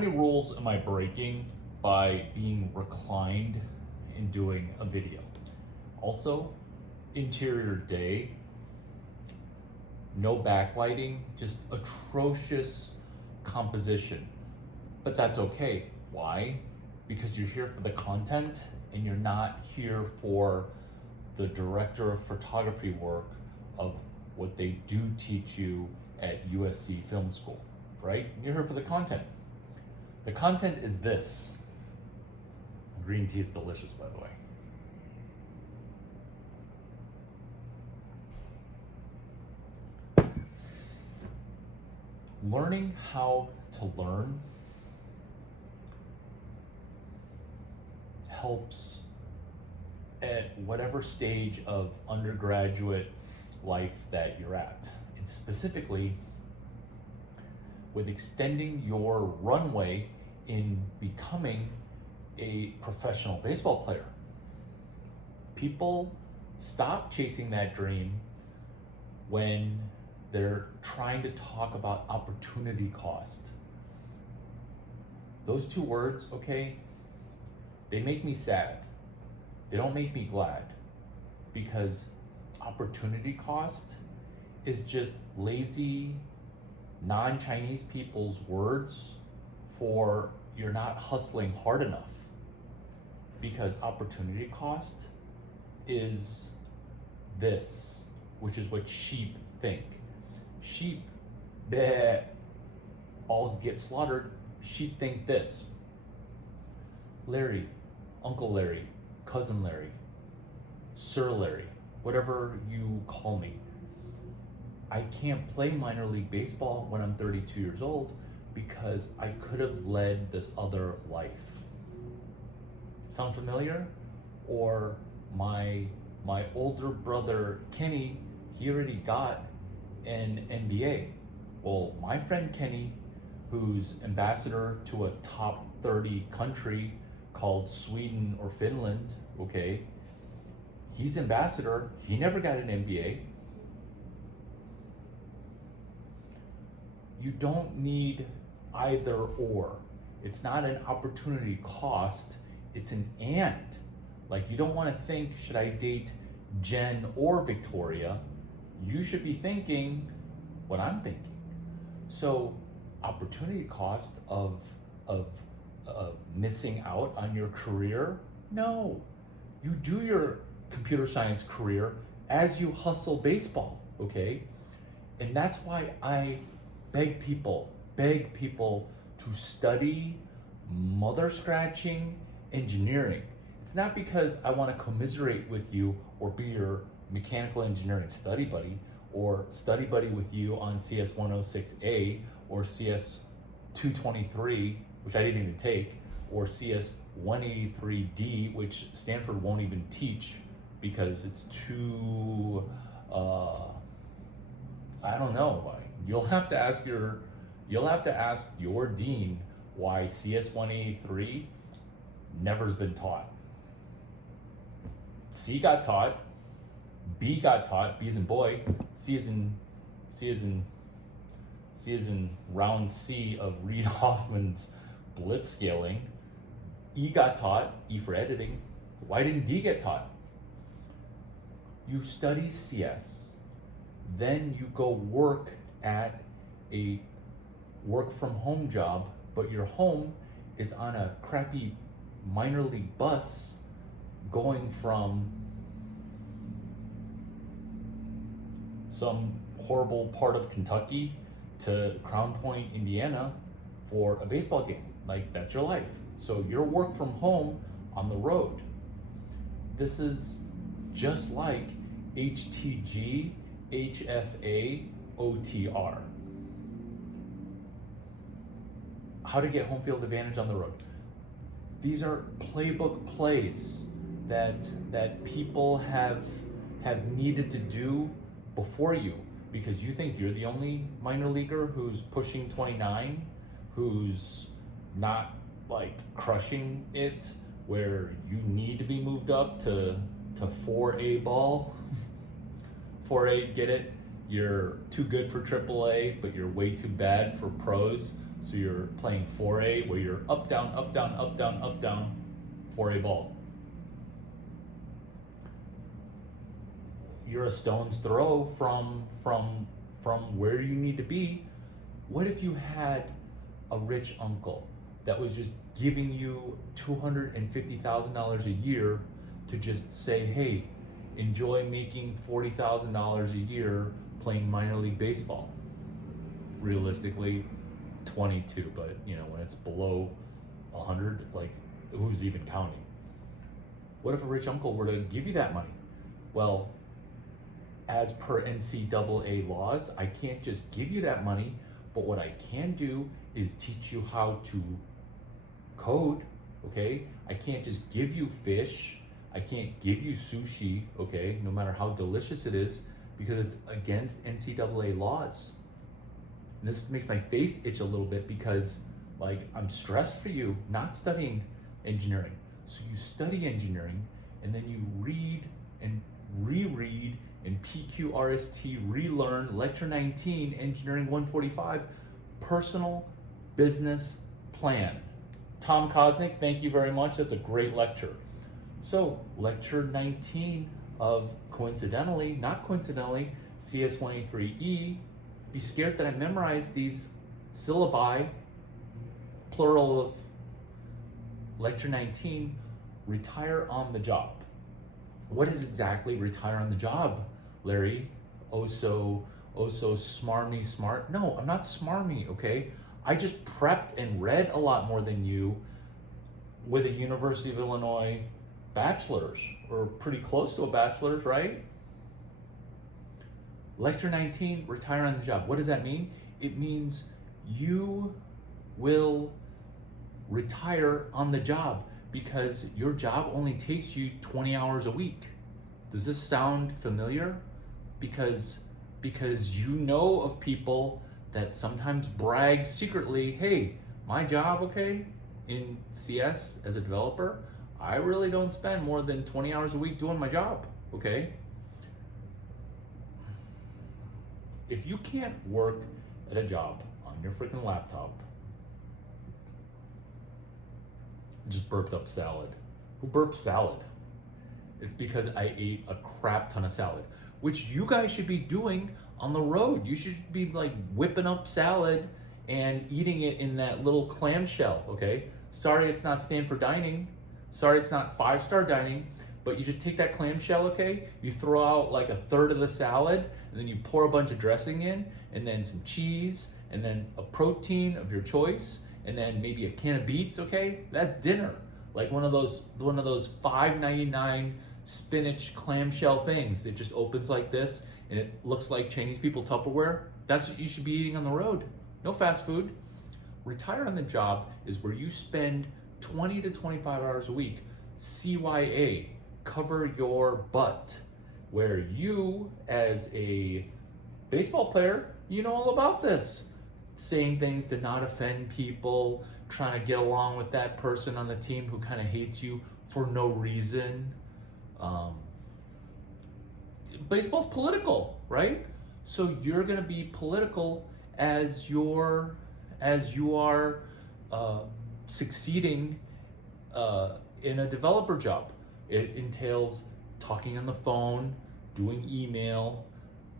How many rules am I breaking by being reclined and doing a video? Also, interior day, no backlighting, just atrocious composition. But that's okay. Why? Because you're here for the content and you're not here for the director of photography work of what they do teach you at USC Film School, right? You're here for the content. The content is this. Green tea is delicious, by the way. Learning how to learn helps at whatever stage of undergraduate life that you're at, and specifically with extending your runway in becoming a professional baseball player. People stop chasing that dream when they're trying to talk about opportunity cost. Those two words, okay, they make me sad. They don't make me glad, because opportunity cost is just lazy, non-Chinese people's words for you're not hustling hard enough. Because opportunity cost is this, which is what sheep think. Sheep, bleh, all get slaughtered. Sheep think this. Larry, Uncle Larry, Cousin Larry, Sir Larry, whatever you call me. I can't play minor league baseball when I'm 32 years old because I could have led this other life. Sound familiar? Or my older brother Kenny, he already got an MBA. Well, my friend Kenny, who's ambassador to a top 30 country called Sweden or Finland, okay, he's ambassador, he never got an MBA. You don't need either or. It's not an opportunity cost, it's an and. Like, you don't want to think, should I date Jen or Victoria? You should be thinking what I'm thinking. So, opportunity cost of missing out on your career? No. You do your computer science career as you hustle baseball, okay? And that's why I beg people to study mother-scratching engineering. It's not because I want to commiserate with you or be your mechanical engineering study buddy or study buddy with you on CS 106A or CS 223, which I didn't even take, or CS 183D, which Stanford won't even teach because it's too, I don't know why. You'll have to ask your dean why CS 183 never's been taught. C got taught, B got taught, B as in boy, C as in round C of Reid Hoffman's blitz scaling. E got taught, E for editing. Why didn't D get taught? You study CS, then you go work at a work from home job, but your home is on a crappy minor league bus going from some horrible part of Kentucky to Crown Point, Indiana for a baseball game. Like, that's your life. So you're work from home on the road. This is just like HTG, HFA, OTR. How to get home field advantage on the road. These are playbook plays that people have needed to do before you, because you think you're the only minor leaguer who's pushing 29, who's not like crushing it, where you need to be moved up to 4A ball. 4A, get it? You're too good for AAA, but you're way too bad for pros. So you're playing 4A where you're up, down, up, down, up, down, up, down, 4A ball. You're a stone's throw from where you need to be. What if you had a rich uncle that was just giving you $250,000 a year to just say, hey, enjoy making $40,000 a year playing minor league baseball? Realistically, 22, but you know, when it's below 100, like, who's even counting? What if a rich uncle were to give you that money? Well, as per NCAA laws, I can't just give you that money, but what I can do is teach you how to code, okay? I can't just give you fish. I can't give you sushi, okay? No matter how delicious it is, because it's against NCAA laws. And this makes my face itch a little bit because, like, I'm stressed for you not studying engineering. So you study engineering and then you read and reread and PQRST relearn Lecture 19, Engineering 145, Personal Business Plan. Tom Kosnick, thank you very much. That's a great lecture. So Lecture 19 of, coincidentally, not coincidentally, CS 183E, be scared that I memorize these syllabi, plural of Lecture 19, retire on the job. What is exactly retire on the job, Larry? Oh so smarmy smart. No, I'm not smarmy, okay? I just prepped and read a lot more than you with a University of Illinois bachelor's, or pretty close to a bachelor's, right? Lecture 19, retire on the job. What does that mean? It means you will retire on the job because your job only takes you 20 hours a week. Does this sound familiar? Because you know of people that sometimes brag secretly, hey, my job, okay, in CS as a developer, I really don't spend more than 20 hours a week doing my job, okay? If you can't work at a job on your freaking laptop, just burped up salad. Who burped salad? It's because I ate a crap ton of salad, which you guys should be doing on the road. You should be like whipping up salad and eating it in that little clamshell, okay? Sorry it's not Stanford dining. Sorry it's not 5-star dining, but you just take that clamshell, okay? You throw out like a third of the salad, and then you pour a bunch of dressing in, and then some cheese, and then a protein of your choice, and then maybe a can of beets, okay? That's dinner. Like one of those $5.99 spinach clamshell things. It just opens like this, and it looks like Chinese people Tupperware. That's what you should be eating on the road. No fast food. Retire on the job is where you spend 20 to 25 hours a week. CYA, cover your butt. Where you, as a baseball player, you know all about this. Saying things to not offend people, trying to get along with that person on the team who kind of hates you for no reason. Baseball's political, right? So you're gonna be political as you are succeeding in a developer job. It entails talking on the phone, doing email,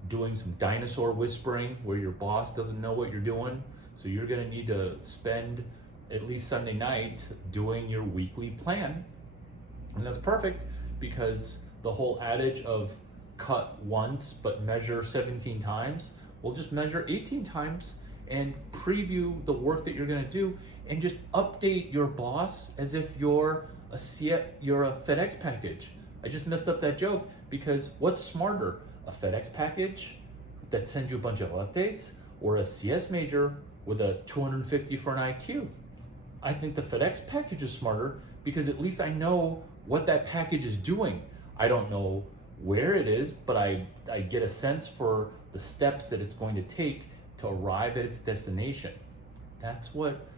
doing some dinosaur whispering where your boss doesn't know what you're doing. So you're gonna need to spend at least Sunday night doing your weekly plan. And that's perfect because the whole adage of cut once but measure 17 times, we'll just measure 18 times and preview the work that you're gonna do and just update your boss as if you're a FedEx package. I just messed up that joke because what's smarter? A FedEx package that sends you a bunch of updates or a CS major with a 250 for an IQ? I think the FedEx package is smarter because at least I know what that package is doing. I don't know where it is, but I get a sense for the steps that it's going to take to arrive at its destination. That's what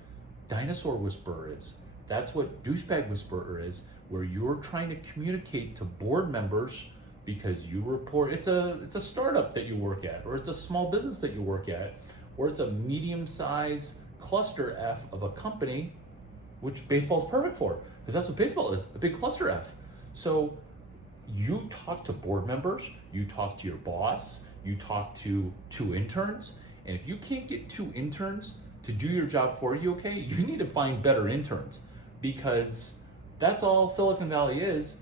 Dinosaur Whisperer is. That's what Douchebag Whisperer is, where you're trying to communicate to board members because you report, it's a startup that you work at, or it's a small business that you work at, or it's a medium-sized cluster F of a company, which baseball is perfect for, because that's what baseball is, a big cluster F. So you talk to board members, you talk to your boss, you talk to 2 interns, and if you can't get 2 interns to do your job for you, okay, you need to find better interns, because that's all Silicon Valley is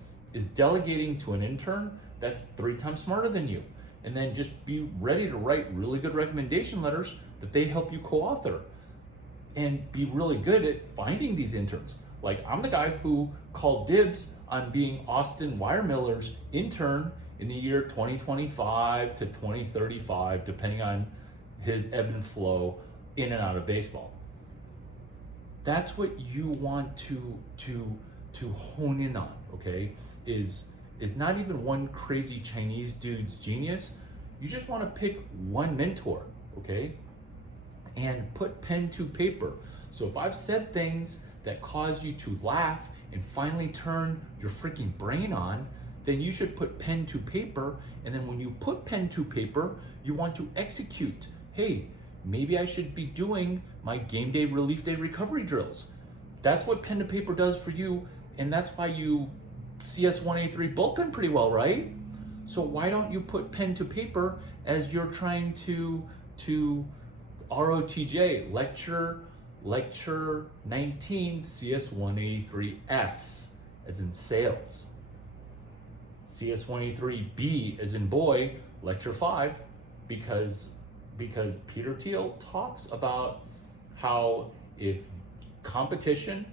delegating to an intern that's 3 times smarter than you. And then just be ready to write really good recommendation letters that they help you co-author, and be really good at finding these interns. Like, I'm the guy who called dibs on being Austin Wiremiller's intern in the year 2025 to 2035, depending on his ebb and flow in and out of baseball. That's what you want to hone in on, okay? Is not even one crazy Chinese dude's genius. You just want to pick one mentor, okay? And put pen to paper. So if I've said things that cause you to laugh and finally turn your freaking brain on, then you should put pen to paper. And then when you put pen to paper, you want to execute. Hey, maybe I should be doing my game day, relief day recovery drills. That's what pen to paper does for you. And that's why you CS 183 bullpen pretty well, right? So why don't you put pen to paper as you're trying to ROTJ, lecture 19, CS 183S, as in sales. CS 183B as in boy, lecture 5, because Peter Thiel talks about how if competition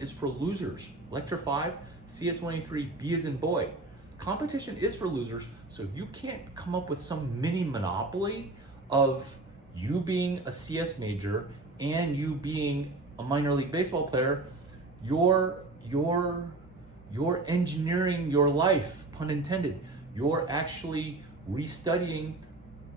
is for losers. Lecture 5, CS 183B as in boy. Competition is for losers, so if you can't come up with some mini monopoly of you being a CS major and you being a minor league baseball player, you're engineering your life, pun intended. You're actually restudying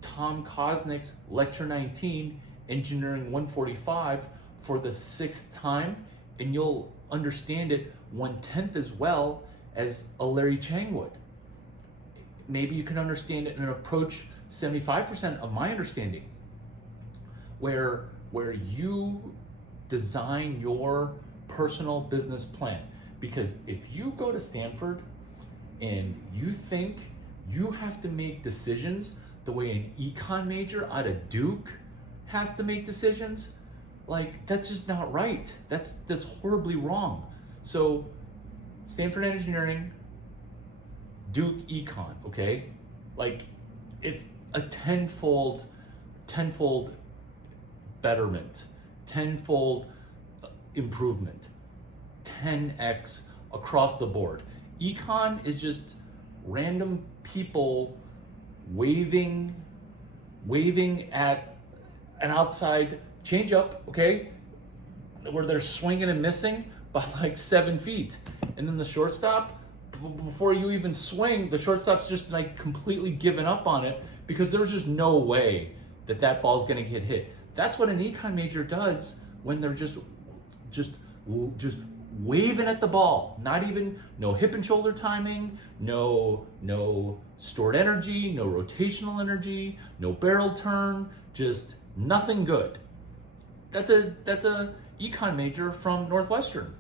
Tom Kosnick's Lecture 19, Engineering 145 for the 6th time, and you'll understand it 1/10 as well as a Larry Chang would. Maybe you can understand it and approach 75% of my understanding, where you design your personal business plan. Because if you go to Stanford and you think you have to make decisions the way an econ major out of Duke has to make decisions, like, that's just not right. That's horribly wrong. So Stanford Engineering, Duke Econ, okay? Like, it's a tenfold betterment, tenfold improvement, 10x across the board. Econ is just random people waving at an outside changeup, okay, where they're swinging and missing by like 7 feet, and then the shortstop, before you even swing, the shortstop's just like completely given up on it because there's just no way that ball's gonna get hit. That's what an econ major does when they're just waving at the ball. Not even, no hip and shoulder timing, no stored energy, no rotational energy, no barrel turn, just nothing good. That's a econ major from Northwestern.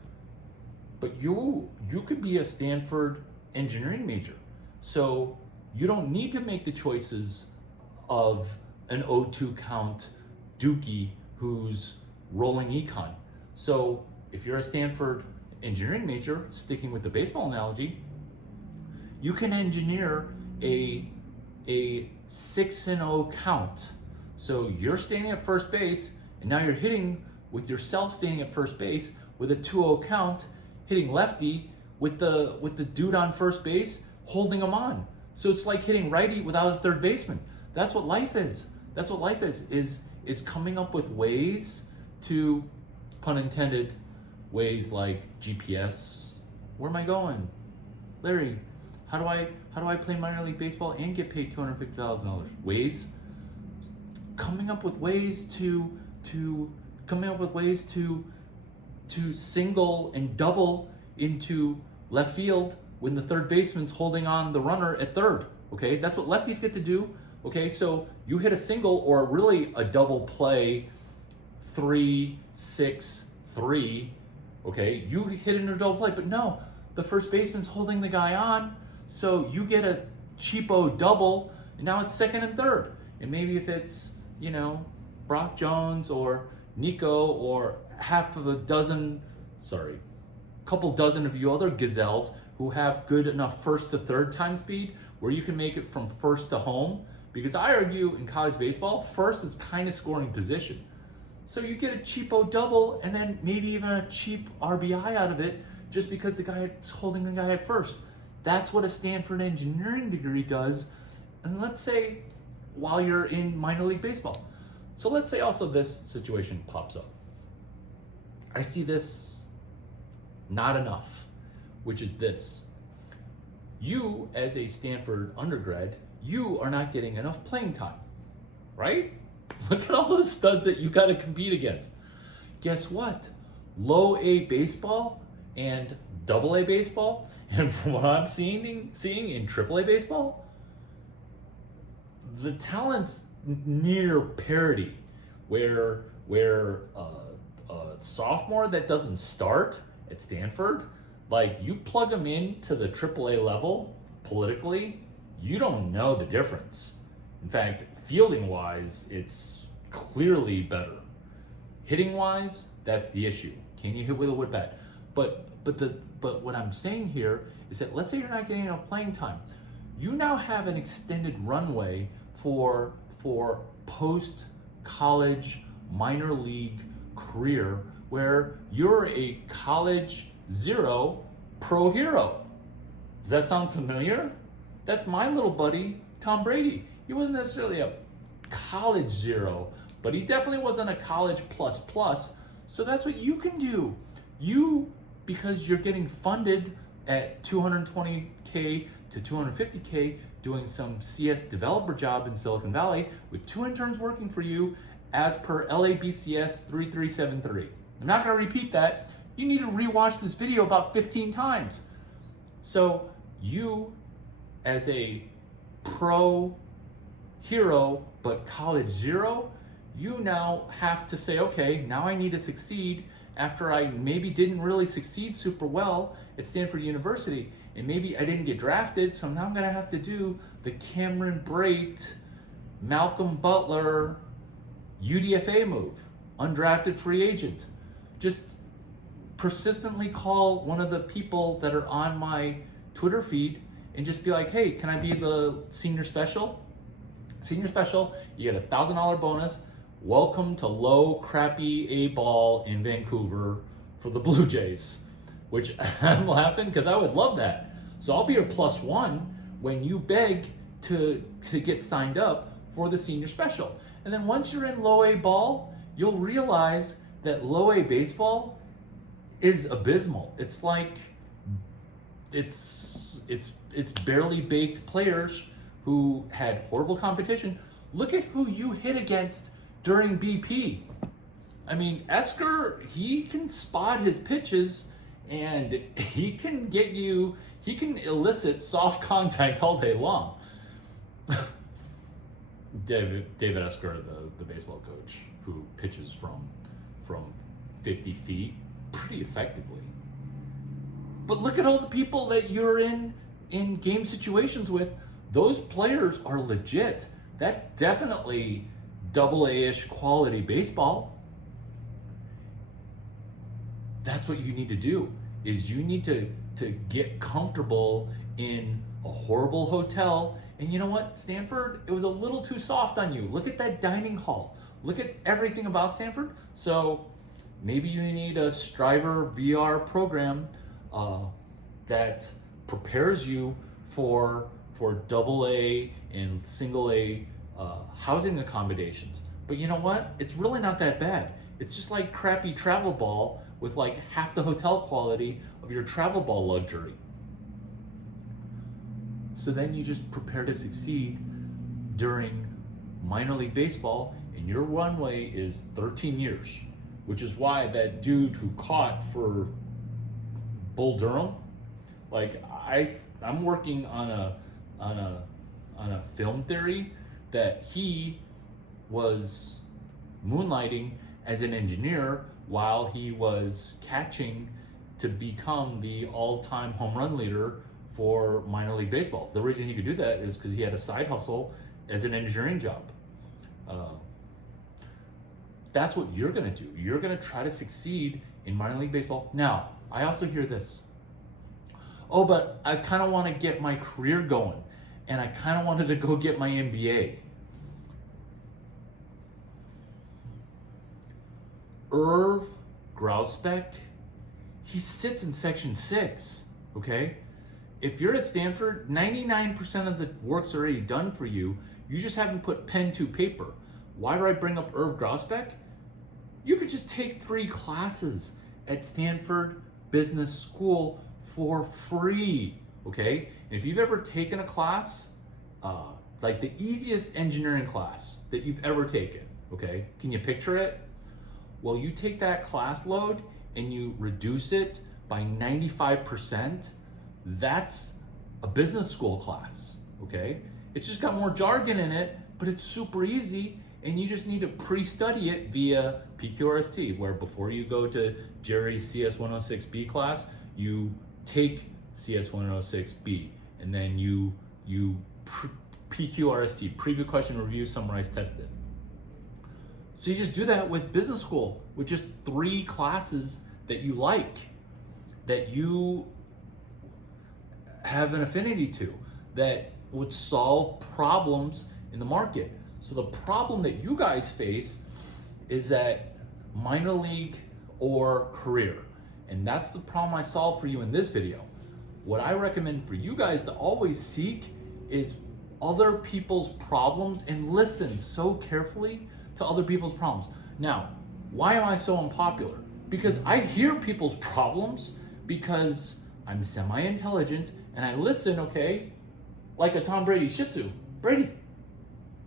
But you could be a Stanford engineering major. So you don't need to make the choices of an O2 count Dookie who's rolling econ. So if you're a Stanford engineering major, sticking with the baseball analogy, you can engineer a 6-0 count. So you're standing at first base, and now you're hitting with yourself standing at first base with a 2-0 count, hitting lefty with the dude on first base holding him on. So it's like hitting righty without a third baseman. That's what life is. That's what life is coming up with ways to, pun intended, ways like GPS. Where am I going? Larry, how do I play minor league baseball and get paid $250,000? Ways. Coming up with ways to single and double into left field when the third baseman's holding on the runner at third. Okay, that's what lefties get to do. Okay, so you hit a single or really a double play 3, 6, 3. Okay, you hit it in a double play, but no, the first baseman's holding the guy on, so you get a cheapo double, and now it's second and third. And maybe if it's, Brock Jones or Nico or couple dozen of you other gazelles who have good enough first to third time speed where you can make it from first to home. Because I argue in college baseball, first is kind of scoring position. So you get a cheapo double and then maybe even a cheap RBI out of it just because the guy's holding the guy at first. That's what a Stanford engineering degree does. And let's say while you're in minor league baseball. So let's say also this situation pops up. I see this not enough, which is this. You as a Stanford undergrad, you are not getting enough playing time, right? Look at all those studs that you got to compete against. Guess what? Low A baseball and double A baseball, and from what I'm seeing in triple A baseball, the talent's near parity, where a sophomore that doesn't start at Stanford, like you plug them into the triple A level politically, you don't know the difference. In fact, fielding-wise, it's clearly better. Hitting-wise, that's the issue. Can you hit with a wood bat? But what I'm saying here is that let's say you're not getting enough playing time. You now have an extended runway for post-college minor league career where you're a college zero pro hero. Does that sound familiar? That's my little buddy, Tom Brady. He wasn't necessarily a college zero, but he definitely wasn't a college plus. So that's what you can do. Because you're getting funded at $220K to $250K doing some CS developer job in Silicon Valley with 2 interns working for you as per LABCS 3373. I'm not going to repeat that. You need to rewatch this video about 15 times. So you, as a pro hero but college zero, you now have to say, okay, now I need to succeed after I maybe didn't really succeed super well at Stanford University, and maybe I didn't get drafted, so now I'm gonna have to do the Cameron Brate, Malcolm Butler, UDFA move, undrafted free agent. Just persistently call one of the people that are on my Twitter feed and just be like, hey, can I be the senior special? Senior special, you get $1,000 bonus. Welcome to low, crappy A ball in Vancouver for the Blue Jays, which I'm laughing because I would love that. So I'll be your +1 when you beg to get signed up for the senior special. And then once you're in low A ball, you'll realize that low A baseball is abysmal. It's like, it's barely baked players who had horrible competition. Look at who you hit against during BP. I mean, Esker, he can spot his pitches and he can elicit soft contact all day long. David Esker, the baseball coach, who pitches from 50 feet pretty effectively. But look at all the people that you're in game situations with. Those players are legit. That's definitely double A-ish quality baseball. That's what you need to do, is you need to get comfortable in a horrible hotel. And you know what, Stanford, it was a little too soft on you. Look at that dining hall. Look at everything about Stanford. So maybe you need a Striver VR program that prepares you for double A and single A housing accommodations. But you know what? It's really not that bad. It's just like crappy travel ball with like half the hotel quality of your travel ball luxury. So then you just prepare to succeed during minor league baseball, and your runway is 13 years, which is why that dude who caught for Bull Durham, like I'm working on a film theory that he was moonlighting as an engineer while he was catching to become the all-time home run leader for minor league baseball. The reason he could do that is because he had a side hustle as an engineering job. That's what you're gonna do. You're gonna try to succeed in minor league baseball. Now, I also hear this. Oh, but I kind of want to get my career going, and I kind of wanted to go get my MBA. Irv Grousbeck, he sits in section 6, okay? If you're at Stanford, 99% of the work's already done for you. You just haven't put pen to paper. Why do I bring up Irv Grousbeck? You could just take 3 classes at Stanford Business School for free, okay? And if you've ever taken a class, like the easiest engineering class that you've ever taken, okay? Can you picture it? Well, you take that class load and you reduce it by 95%, that's a business school class, okay? It's just got more jargon in it, but it's super easy, and you just need to pre-study it via PQRST, where before you go to Jerry's CS106B class, you take CS106B, and then you PQRST, preview, question, review, summarize, test it. So you just do that with business school, with just 3 classes that you like, that you have an affinity to, that would solve problems in the market. So the problem that you guys face is that minor league or career. And that's the problem I solve for you in this video. What I recommend for you guys to always seek is other people's problems and listen so carefully to other people's problems. Now, why am I so unpopular? Because I hear people's problems because I'm semi-intelligent and I listen, okay, like a Tom Brady Shih Tzu. Brady,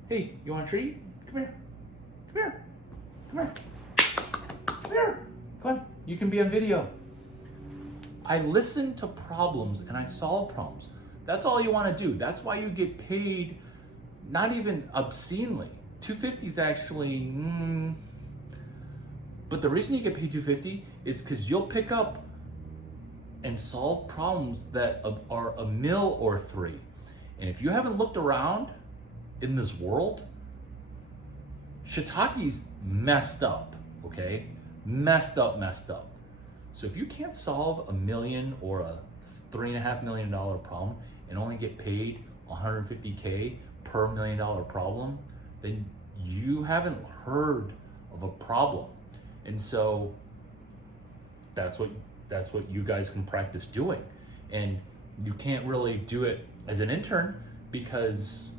hey, you want a treat? Come here, come here, come here, come here, come on, you can be on video. I listen to problems and I solve problems. That's all you want to do. That's why you get paid, not even obscenely. $250 is actually, but the reason you get paid $250 is because you'll pick up and solve problems that are a mil or 3. And if you haven't looked around in this world, Shitaki's messed up, okay? Messed up. So if you can't solve $1 million or a $3.5 million problem and only get paid $150K per $1 million problem, then you haven't heard of a problem. And so that's what you guys can practice doing. And you can't really do it as an intern because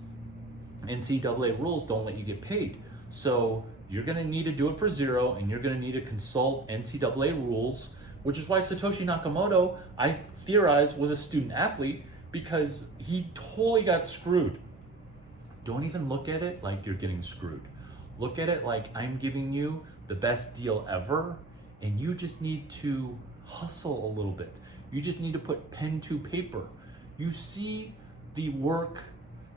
NCAA rules don't let you get paid. So you're gonna need to do it for 0, and you're gonna need to consult NCAA rules, which is why Satoshi Nakamoto, I theorize, was a student athlete, because he totally got screwed. Don't even look at it like you're getting screwed. Look at it like I'm giving you the best deal ever, and you just need to hustle a little bit. You just need to put pen to paper. You see the work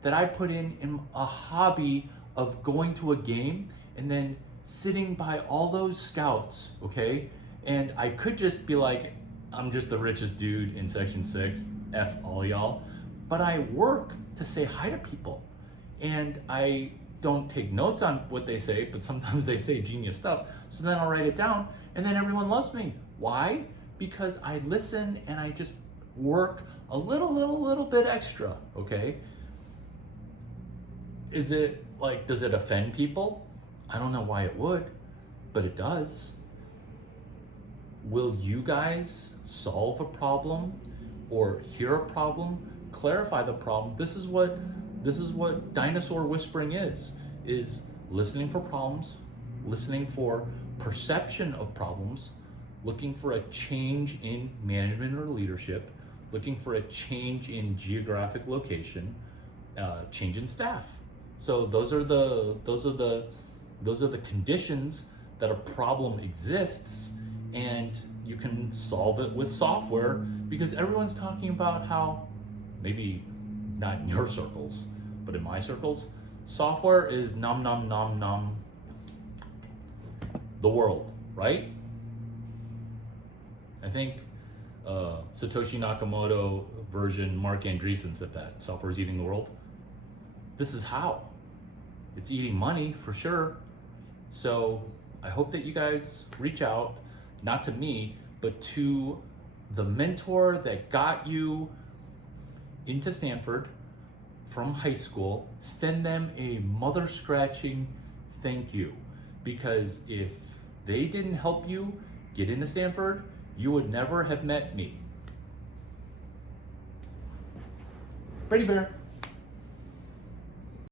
that I put in a hobby of going to a game and then sitting by all those scouts, okay? And I could just be like, I'm just the richest dude in section 6, F all y'all. But I work to say hi to people. And I don't take notes on what they say, but sometimes they say genius stuff. So then I'll write it down, and then everyone loves me. Why? Because I listen and I just work a little bit extra, okay? Is it like, does it offend people? I don't know why it would, but it does. Will you guys solve a problem or hear a problem, clarify the problem? This is what dinosaur whispering is listening for problems, listening for perception of problems, looking for a change in management or leadership, looking for a change in geographic location, change in staff. So those are the conditions that a problem exists, and you can solve it with software, because everyone's talking about how, maybe not in your circles, but in my circles, software is nom nom nom nom. the world, right? I think Satoshi Nakamoto version Mark Andreessen said that software is eating the world. This is how. It's eating money for sure. So I hope that you guys reach out, not to me, but to the mentor that got you into Stanford from high school. Send them a mother scratching thank you, because if they didn't help you get into Stanford, you would never have met me. Brady Bear.